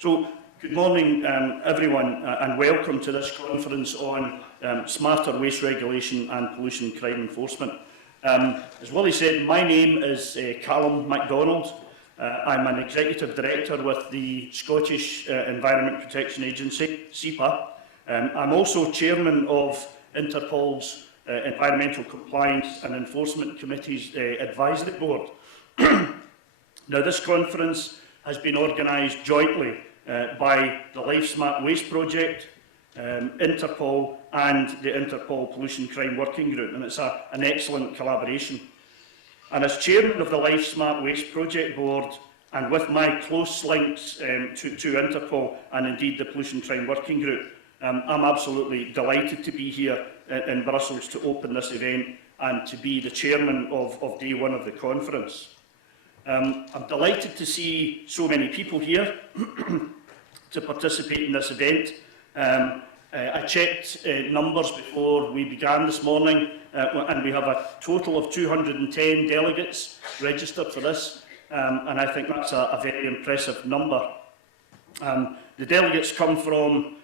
So, good morning everyone and welcome to this conference on smarter waste regulation and pollution crime enforcement. As Willie said, my name is Calum MacDonald. I'm an Executive Director with the Scottish Environment Protection Agency, SEPA. I'm also Chairman of INTERPOL's Environmental Compliance and Enforcement Committee's Advisory Board. Now, this conference has been organised jointly by the Life Smart Waste Project, INTERPOL and the INTERPOL Pollution Crime Working Group, and it's an excellent collaboration. And as Chairman of the Life Smart Waste Project Board, and with my close links to INTERPOL and indeed the Pollution Crime Working Group, I'm absolutely delighted to be here in Brussels to open this event and to be the Chairman of day one of the conference. I'm delighted to see so many people here to participate in this event. I checked numbers before we began this morning, and we have a total of 210 delegates registered for this, and I think that's a very impressive number. The delegates come from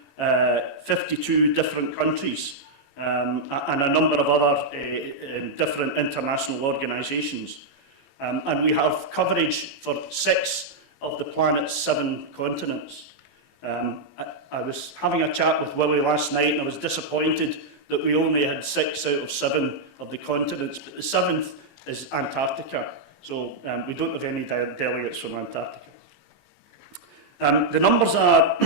52 different countries and a number of other different international organisations. And we have coverage for 6 of the planet's 7 continents. I was having a chat with Willie last night and I was disappointed that we only had 6 out of 7 of the continents, but the 7th is Antarctica, so we don't have any delegates from Antarctica. The numbers are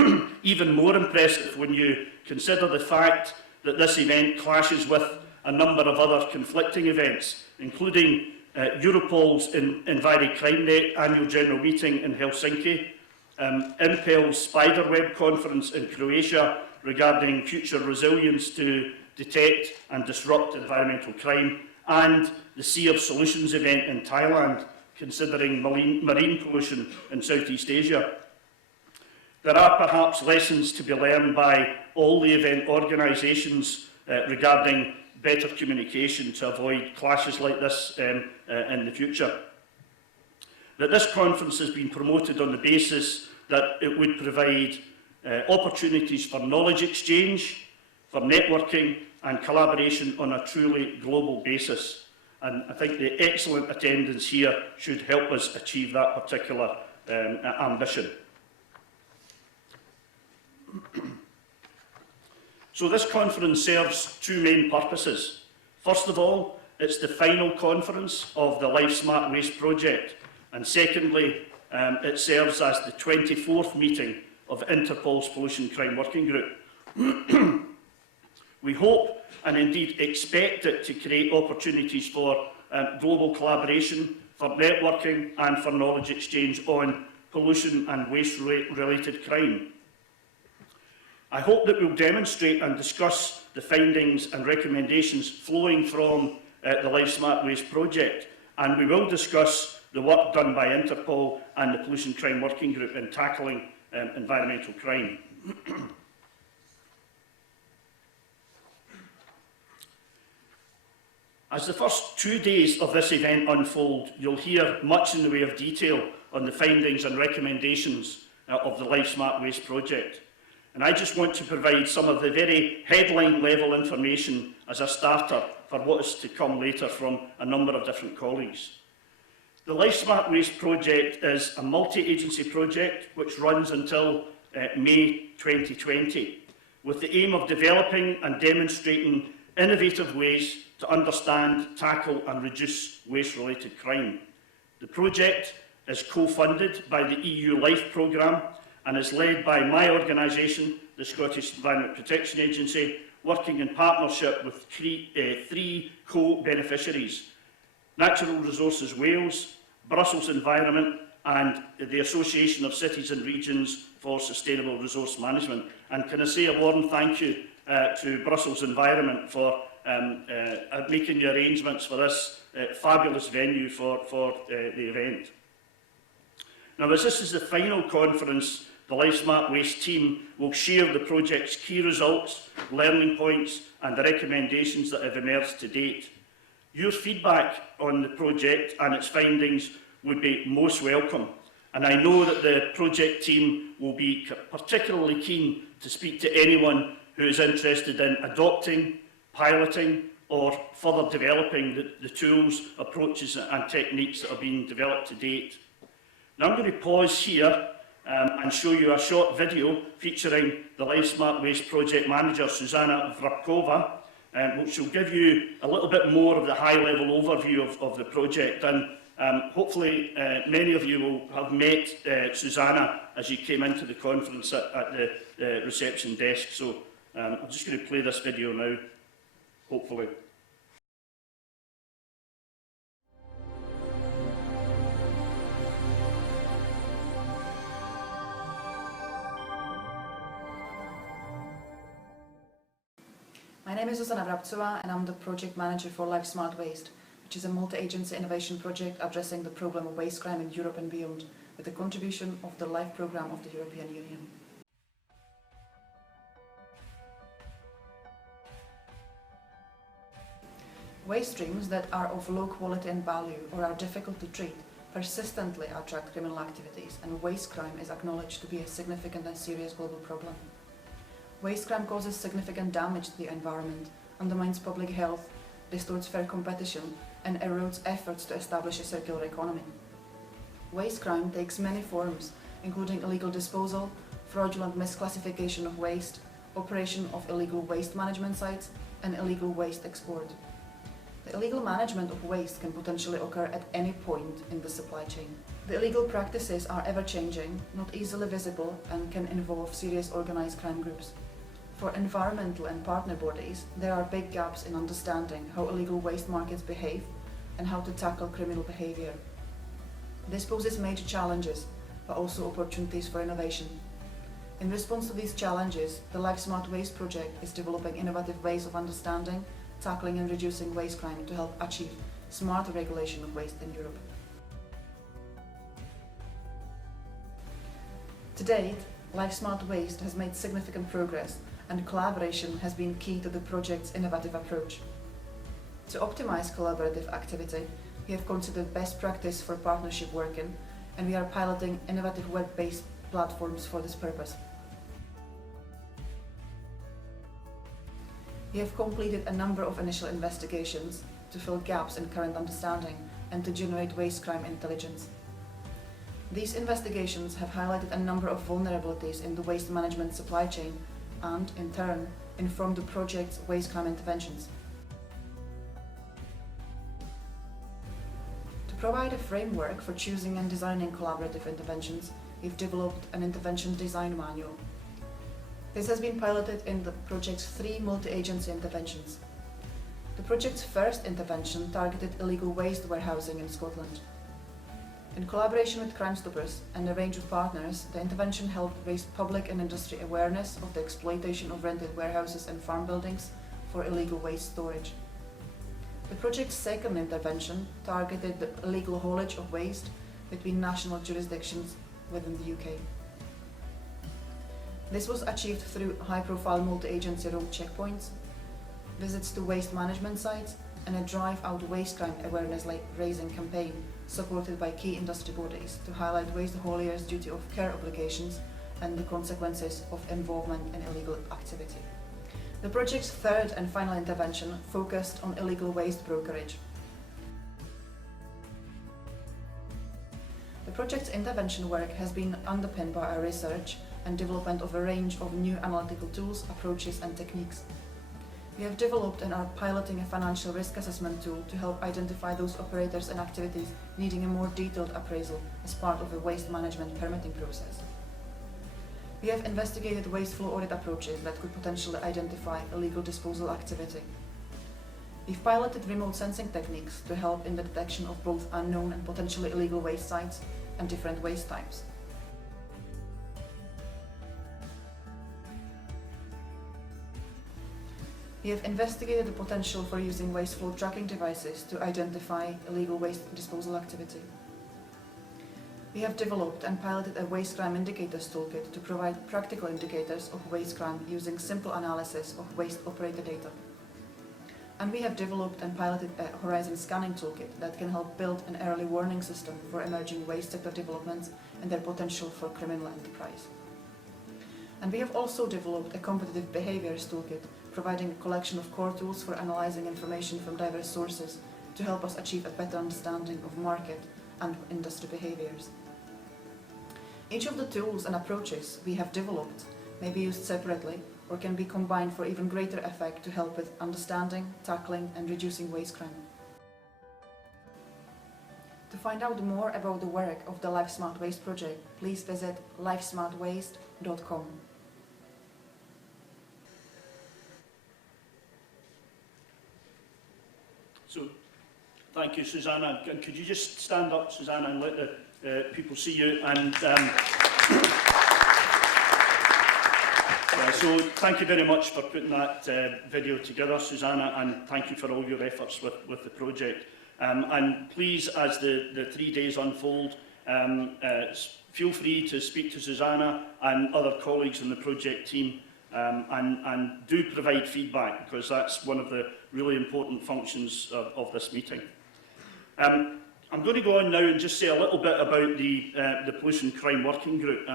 even more impressive when you consider the fact that this event clashes with a number of other conflicting events, including Europol's EnviroCrimeNet annual general meeting in Helsinki, Impel's Spiderweb conference in Croatia regarding future resilience to detect and disrupt environmental crime, and the Sea of Solutions event in Thailand considering marine pollution in Southeast Asia. There are perhaps lessons to be learned by all the event organisations regarding better communication to avoid clashes like this in the future. That this conference has been promoted on the basis that it would provide opportunities for knowledge exchange, for networking and collaboration on a truly global basis. And I think the excellent attendance here should help us achieve that particular ambition. So this conference serves 2 main purposes. First of all, it's the final conference of the Life Smart Waste Project, and secondly, it serves as the 24th meeting of INTERPOL's Pollution Crime Working Group. We hope and indeed expect it to create opportunities for global collaboration, for networking and for knowledge exchange on pollution and waste-related crime. I hope that we'll demonstrate and discuss the findings and recommendations flowing from the Life Smart Waste Project, and we will discuss the work done by INTERPOL and the Pollution Crime Working Group in tackling environmental crime. As the first 2 days of this event unfold, you'll hear much in the way of detail on the findings and recommendations of the Life Smart Waste Project. And I just want to provide some of the very headline level information as a starter for what is to come later from a number of different colleagues. The Life Smart Waste Project is a multi-agency project which runs until May 2020, with the aim of developing and demonstrating innovative ways to understand, tackle and reduce waste-related crime. The project is co-funded by the EU LIFE programme and is led by my organisation, the Scottish Environment Protection Agency, working in partnership with 3 co-beneficiaries: Natural Resources Wales, Brussels Environment and the Association of Cities and Regions for Sustainable Resource Management. And can I say a warm thank you to Brussels Environment for making the arrangements for this fabulous venue for the event. Now, as this is the final conference, the Life Smart Waste team will share the project's key results, learning points and the recommendations that have emerged to date. Your feedback on the project and its findings would be most welcome. And I know that the project team will be particularly keen to speak to anyone who is interested in adopting, piloting or further developing the tools, approaches and techniques that have been developed to date. Now I'm going to pause here and show you a short video featuring the Life Smart Waste Project Manager, Susanna Vrabkova, which will give you a little bit more of the high-level overview of the project. And hopefully many of you will have met Susanna as you came into the conference at the reception desk. So I'm just going to play this video now, hopefully. My name is Susanna Vrabcová and I'm the project manager for Life Smart Waste, which is a multi-agency innovation project addressing the problem of waste crime in Europe and beyond, with the contribution of the LIFE programme of the European Union. Waste streams that are of low quality and value or are difficult to treat persistently attract criminal activities, and waste crime is acknowledged to be a significant and serious global problem. Waste crime causes significant damage to the environment, undermines public health, distorts fair competition, and erodes efforts to establish a circular economy. Waste crime takes many forms, including illegal disposal, fraudulent misclassification of waste, operation of illegal waste management sites, and illegal waste export. The illegal management of waste can potentially occur at any point in the supply chain. The illegal practices are ever-changing, not easily visible, and can involve serious organized crime groups. For environmental and partner bodies, there are big gaps in understanding how illegal waste markets behave and how to tackle criminal behaviour. This poses major challenges, but also opportunities for innovation. In response to these challenges, the Life Smart Waste project is developing innovative ways of understanding, tackling and reducing waste crime to help achieve smarter regulation of waste in Europe. To date, Life Smart Waste has made significant progress, and collaboration has been key to the project's innovative approach. To optimize collaborative activity, we have considered best practice for partnership working, and we are piloting innovative web-based platforms for this purpose. We have completed a number of initial investigations to fill gaps in current understanding and to generate waste crime intelligence. These investigations have highlighted a number of vulnerabilities in the waste management supply chain and, in turn, informed the project's waste crime interventions. To provide a framework for choosing and designing collaborative interventions, we've developed an intervention design manual. This has been piloted in the project's 3 multi-agency interventions. The project's first intervention targeted illegal waste warehousing in Scotland. In collaboration with Crime Stoppers and a range of partners, the intervention helped raise public and industry awareness of the exploitation of rented warehouses and farm buildings for illegal waste storage. The project's second intervention targeted the illegal haulage of waste between national jurisdictions within the UK. This was achieved through high-profile multi-agency road checkpoints, visits to waste management sites, and a drive-out waste crime awareness-raising campaign supported by key industry bodies to highlight waste hauliers' duty of care obligations and the consequences of involvement in illegal activity. The project's third and final intervention focused on illegal waste brokerage. The project's intervention work has been underpinned by our research and development of a range of new analytical tools, approaches and techniques. We have developed and are piloting a financial risk assessment tool to help identify those operators and activities needing a more detailed appraisal as part of the waste management permitting process. We have investigated waste flow audit approaches that could potentially identify illegal disposal activity. We've piloted remote sensing techniques to help in the detection of both unknown and potentially illegal waste sites and different waste types. We have investigated the potential for using waste flow tracking devices to identify illegal waste disposal activity. We have developed and piloted a waste crime indicators toolkit to provide practical indicators of waste crime using simple analysis of waste operator data. And we have developed and piloted a horizon scanning toolkit that can help build an early warning system for emerging waste sector developments and their potential for criminal enterprise. And we have also developed a competitive behaviours toolkit, providing a collection of core tools for analysing information from diverse sources to help us achieve a better understanding of market and industry behaviours. Each of the tools and approaches we have developed may be used separately or can be combined for even greater effect to help with understanding, tackling and reducing waste crime. To find out more about the work of the LifeSmart Waste project, please visit lifesmartwaste.com. So, thank you, Susanna. Could you just stand up, Susanna, and let the people see you? And so, thank you very much for putting that video together, Susanna, and thank you for all your efforts with the project. And please, as the 3 days unfold, feel free to speak to Susanna and other colleagues in the project team, and do provide feedback, because that's one of the really important functions of this meeting. I'm going to go on now and just say a little bit about the Pollution Crime Working Group.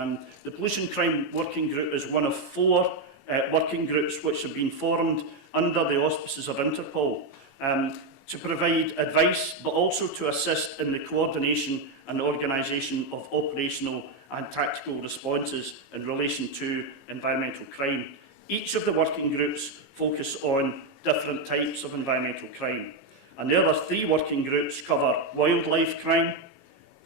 The Pollution Crime Working Group is one of 4 working groups which have been formed under the auspices of INTERPOL to provide advice, but also to assist in the coordination and organisation of operational and tactical responses in relation to environmental crime. Each of the working groups focus on different types of environmental crime. And the other 3 working groups cover wildlife crime,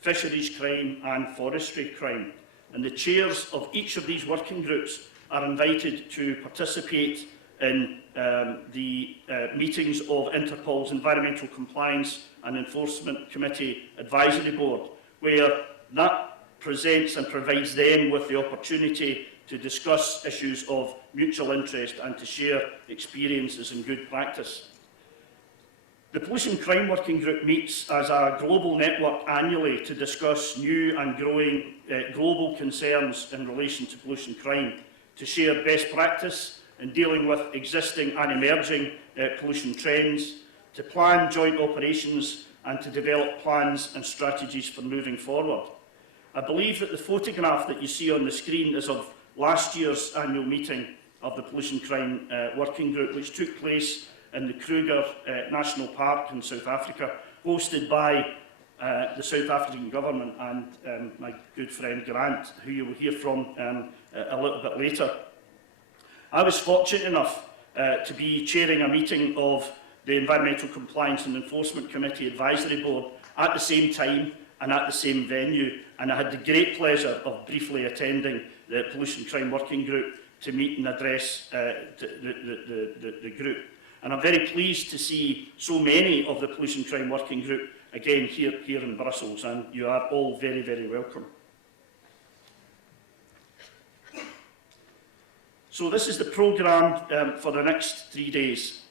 fisheries crime and forestry crime. And the chairs of each of these working groups are invited to participate in the meetings of Interpol's Environmental Compliance and Enforcement Committee Advisory Board, where that presents and provides them with the opportunity to discuss issues of mutual interest and to share experiences and good practice. The Pollution Crime Working Group meets as a global network annually to discuss new and growing global concerns in relation to pollution crime, to share best practice in dealing with existing and emerging pollution trends, to plan joint operations and to develop plans and strategies for moving forward. I believe that the photograph that you see on the screen is of last year's annual meeting of the Pollution Crime Working Group, which took place in the Kruger National Park in South Africa, hosted by the South African government and my good friend Grant, who you will hear from a little bit later. I was fortunate enough to be chairing a meeting of the Environmental Compliance and Enforcement Committee Advisory Board at the same time and at the same venue, and I had the great pleasure of briefly attending the Pollution Crime Working Group to meet and address the group. And I'm very pleased to see so many of the Pollution Crime Working Group again here in Brussels, and you are all very, very welcome. So this is the programme for the next 3 days.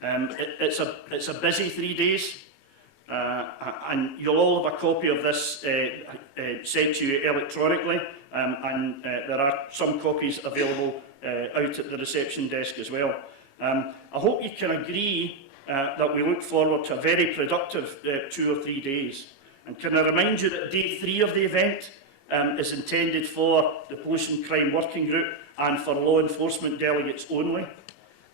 It's a busy 3 days, and you'll all have a copy of this sent to you electronically, and there are some copies available out at the reception desk as well. I hope you can agree that we look forward to a very productive 2 or 3 days. And can I remind you that day 3 of the event is intended for the Pollution Crime Working Group and for law enforcement delegates only.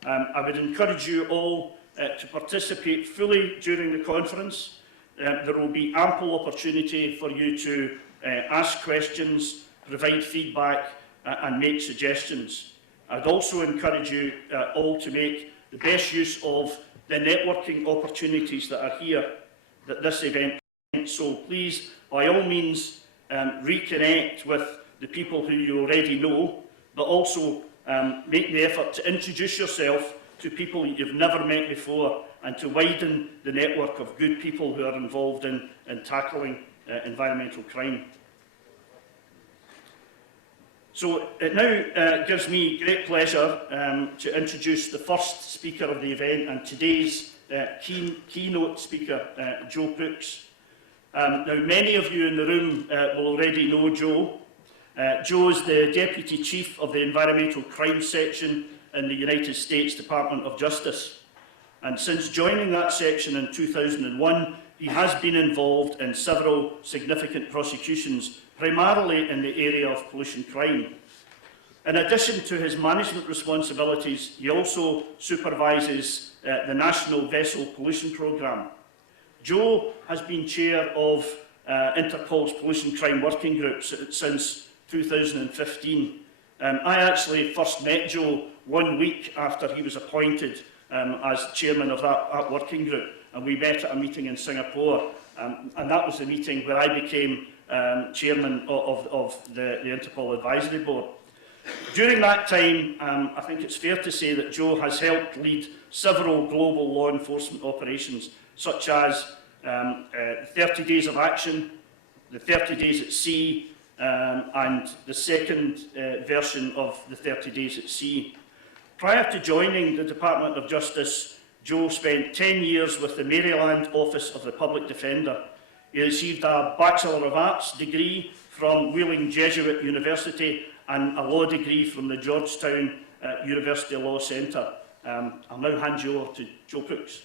I would encourage you all to participate fully during the conference. There will be ample opportunity for you to ask questions, provide feedback and make suggestions. I'd also encourage you all to make the best use of the networking opportunities that are here that this event presents. So please, by all means, reconnect with the people who you already know, but also make the effort to introduce yourself to people you've never met before and to widen the network of good people who are involved in tackling environmental crime. So it now gives me great pleasure to introduce the first speaker of the event and today's keynote speaker, Joe Brooks. Now, many of you in the room will already know Joe. Joe is the Deputy Chief of the Environmental Crime Section in the United States Department of Justice. And since joining that section in 2001, he has been involved in several significant prosecutions, primarily in the area of pollution crime. In addition to his management responsibilities, he also supervises the National Vessel Pollution Programme. Joe has been chair of Interpol's Pollution Crime Working Group since 2015. I actually first met Joe 1 week after he was appointed as chairman of that working group, and we met at a meeting in Singapore, and that was the meeting where I became chairman of the Interpol Advisory Board. During that time, I think it's fair to say that Joe has helped lead several global law enforcement operations, such as 30 Days of Action, the 30 Days at Sea, and the second version of the 30 Days at Sea. Prior to joining the Department of Justice, Joe spent 10 years with the Maryland Office of the Public Defender. He received a Bachelor of Arts degree from Wheeling Jesuit University and a law degree from the Georgetown University Law Centre. I'll now hand you over to Joe Crooks.